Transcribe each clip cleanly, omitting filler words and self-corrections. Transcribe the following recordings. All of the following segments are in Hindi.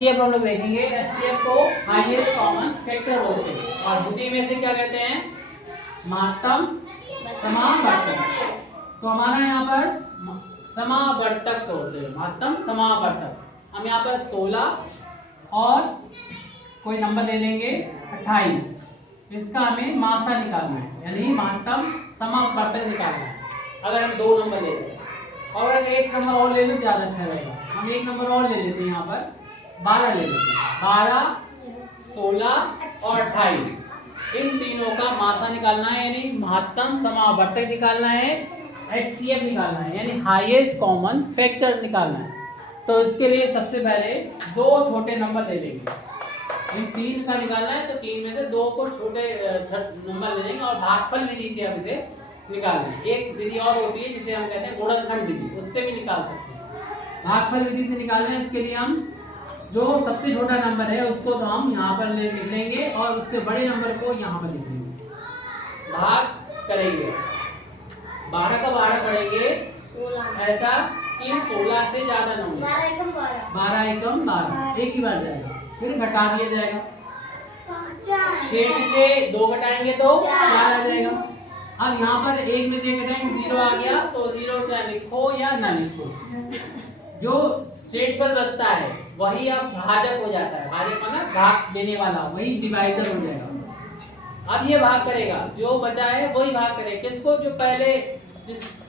HCF हम लोग देखेंगे। HCF को हाईएस्ट कॉमन फैक्टर बोलते हैं और हिंदी में से क्या कहते हैं, महत्तम समावर्तक। तो हमारा यहाँ पर समावर्तक तोड़ते हैं, महत्तम समावर्तक। हम यहाँ पर 16 और कोई नंबर ले लेंगे 28, इसका हमें मासा निकालना है, यानी महत्तम समावर्तक निकालना है। अगर हम 2 नंबर ले लें और अगर 1 नंबर और ले लें ज़्यादा अच्छा रहेगा। हम 1 नंबर और ले लेते हैं, यहाँ पर 12 ले लेते हैं। 12, 16 और 28 इन तीनों का मासा निकालना है, यानी महत्तम समावर्तक निकालना है, HCF निकालना है, यानी हाईएस्ट कॉमन फैक्टर निकालना है। तो इसके लिए सबसे पहले 2 छोटे नंबर ले लेंगे। इन 3 का निकालना है तो 3 में से 2 को छोटे नंबर ले लेंगे और भागफल विधि से हम इसे निकालना है। एक विधि और होती है जिसे हम कहते हैं गुणनखंड विधि, उससे भी निकाल सकते हैं। भागफल विधि से निकालना है, इसके लिए हम जो सबसे छोटा नंबर है उसको तो हम यहाँ पर लिख लेंगे और उससे बड़े नंबर को यहाँ पर लिख लेंगे। भाग करेंगे 12 का 12 करेंगे 16, ऐसा कि 16 से ज्यादा ना हो। 12 एकम 12 एक ही बार जाएगा, फिर घटा दिया जाएगा। 6 में से 2 घटाएंगे तो 4 आ जाएगा। अब यहाँ पर 1 में से घटाएंगे 0 आ गया, तो 0 क्या लिखो या ना लिखो, जो शेषफल बचता है वही अब भाजक हो जाता है। भाजक मतलब भाग देने वाला, वही डिवाइजर हो जाएगा। अब ये भाग करेगा, जो बचा है वही भाग करेगा। किसको? जो पहले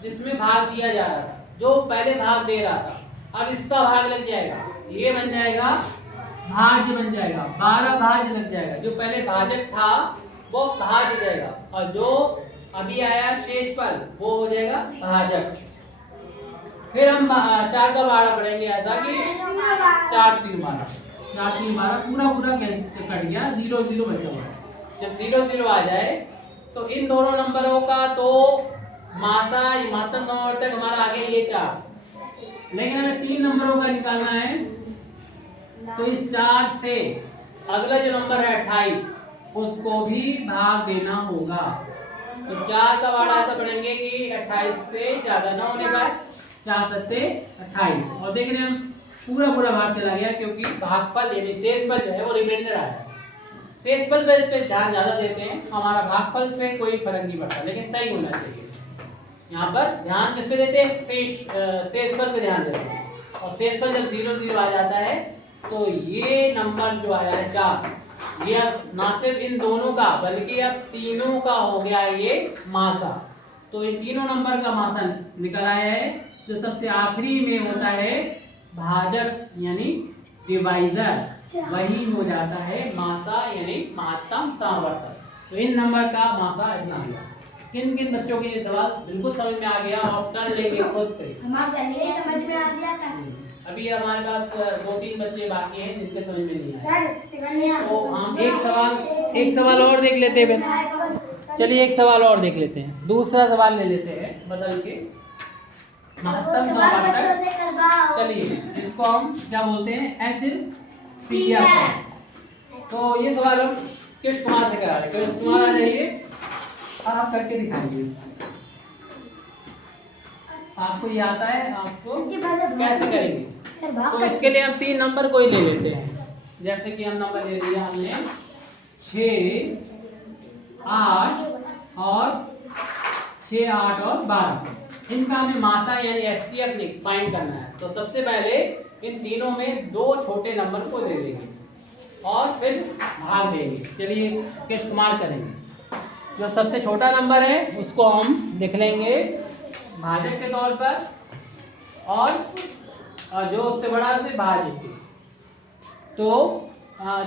जिसमें भाग दिया जा रहा था, जो पहले भाग दे रहा था, अब इसका भाग लग जाएगा, ये बन जाएगा भाज्य बन जाएगा। 12 भाज्य लग जाएगा। जो पहले भाजक था वो भाज्य जाएगा और जो अभी आया शेषफल वो हो जाएगा भाजक। फिर हम 4 का 12 पढ़ेंगे, ऐसा कि 4 3 12 पूरा कट गया, 0 0 बचा हुआ है। जब 0 0 आ जाए तो इन दोनों नंबरों का तो मासा महत्तम समावर्तक हमारा आ गया ये 4। लेकिन हमें 3 नंबरों का निकालना है, तो इस 4 से अगला जो नंबर है 28 उसको भी भाग देना होगा। तो 4 का 12 ऐसा पढ़ेंगे कि 28 से ज्यादा ना होने पाए, 4 सत्ते 28। और देख रहे हैं हम पूरा भाग चला गया, क्योंकि भागफल यानी शेषफल जो है वो रिमाइंडर आया। शेषफल पे इस पे ध्यान ज्यादा देते हैं, हमारा भागफल पे कोई फर्क नहीं पड़ता, लेकिन सही होना चाहिए। यहाँ पर ध्यान किस पे देते हैं? शेषफल पे ध्यान देते हैं। और शेषफल जब 0 0 आ जाता है तो ये नंबर जो आया है 4, ये अब ना सिर्फ इन दोनों का बल्कि अब तीनों का हो गया ये मासा। तो इन तीनों नंबर का मासा निकल आया है। जो सबसे आखिरी में होता है भाजक यानी डिवाइजर, वही हो जाता है मासा यानी महत्तम समावर्तक। तो इन नंबर का मासा इतना हुआ। किन किन बच्चों के ये सवाल बिल्कुल समझ में आ गया और कर लेंगे खुद से? समझ में आ गया था। अभी हमारे पास 2-3 बच्चे बाकी हैं जिनके समझ में नहीं आया। तो हम एक सवाल और देख लेते हैं। चलिए एक सवाल और देख लेते हैं, दूसरा सवाल ले लेते हैं बदल के। महत्तम समावर्तक, चलिए इसको हम क्या बोलते हैं? HCF। तो ये सवाल हम कृष्ण कुमार से करा रहे। कृष्ण कुमार आ जाइए, आप करके दिखाएंगे इसको। आपको ये आता है, आपको कैसे करेंगे? तो इसके लिए हम 3 नंबर कोई ले लेते हैं। जैसे कि हम नंबर ले लिया हमने 6 8 और 12। इनका हमें मासा यानी HCF फाइंड करना है। तो सबसे पहले इन तीनों में 2 छोटे नंबर को दे देंगे और फिर भाग देंगे। चलिए कृष्ण कुमार करेंगे। जो सबसे छोटा नंबर है उसको हम लिख लेंगे भाजक के तौर पर, और जो उससे बड़ा से भाज्य। तो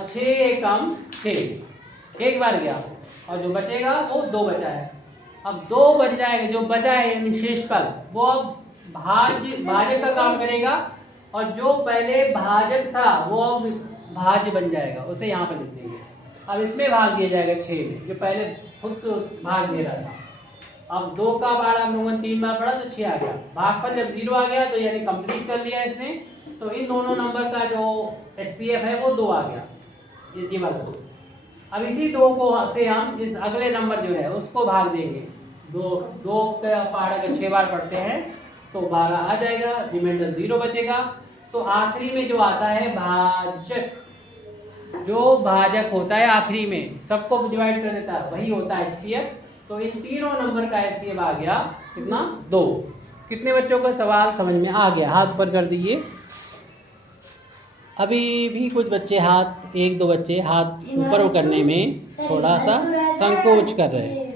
6 एकम 6 एक बार गया, और जो बचेगा वो 2 बचा है। अब 2 बच जाएगा, जो बचा है यानी शेषफल वो अब भाजक का काम करेगा, और जो पहले भाजक था वो अब भाज्य बन जाएगा, उसे यहाँ पर लिख देंगे। अब इसमें भाग दिया जाएगा 6 में, जो पहले खुद तो भाग दे रहा था। अब 2 का 12 हम लोगों ने 3 बार पढ़ा तो 6 आ गया। भागफल जब 0 आ गया तो यानी कंप्लीट कर लिया इसने। तो इन दोनों नंबर का जो HCF है वो 2 आ गया, ये वाला 2। अब इसी 2 को से हम इस अगले नंबर जो है उसको भाग देंगे। 2 का 12 का 6 बार पढ़ते हैं तो 12 आ जाएगा, रिमाइंडर 0 बचेगा। तो आखिरी में जो आता है भाजक, जो भाजक होता है आखिरी में सबको डिवाइड कर देता है, वही होता है HCF। तो इन तीनों नंबर का HCF आ गया कितना? 2। कितने बच्चों का सवाल समझ में आ गया? हाथ ऊपर कर दीजिए। अभी भी कुछ बच्चे हाथ, 1-2 बच्चे हाथ ऊपर करने में थोड़ा सा संकोच कर रहे हैं।